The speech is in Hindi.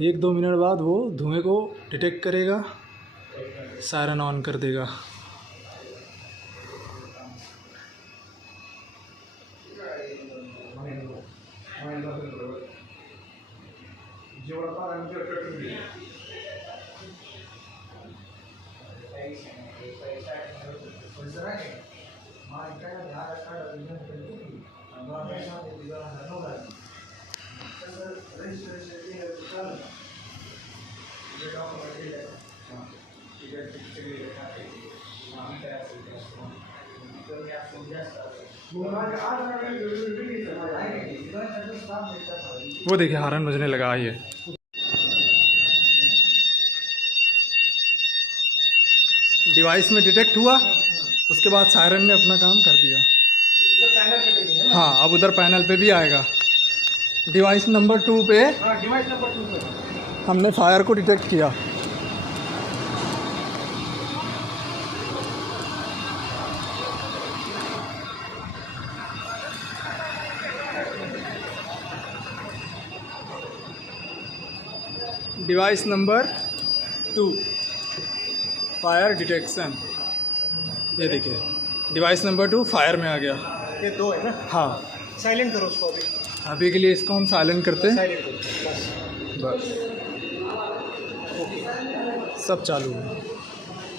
1-2 मिनट बाद वो धुएं को डिटेक्ट करेगा, सायरन ऑन कर देगा। वो देखिए हॉर्न बजने लगा। ये डिवाइस में डिटेक्ट हुआ, उसके बाद सायरन ने अपना काम कर दिया। हाँ, अब उधर पैनल पे भी आएगा। डिवाइस नंबर 2 पे हमने फायर को डिटेक्ट किया। Device number 2 fire detection. ये देखिए डिवाइस नंबर 2 फायर में आ गया। ये 2 है ना? हाँ, साइलेंट करो उसको अभी के लिए इसको हम साइलेंट करते हैं। साइलेंट करो बस। बस सब चालू है।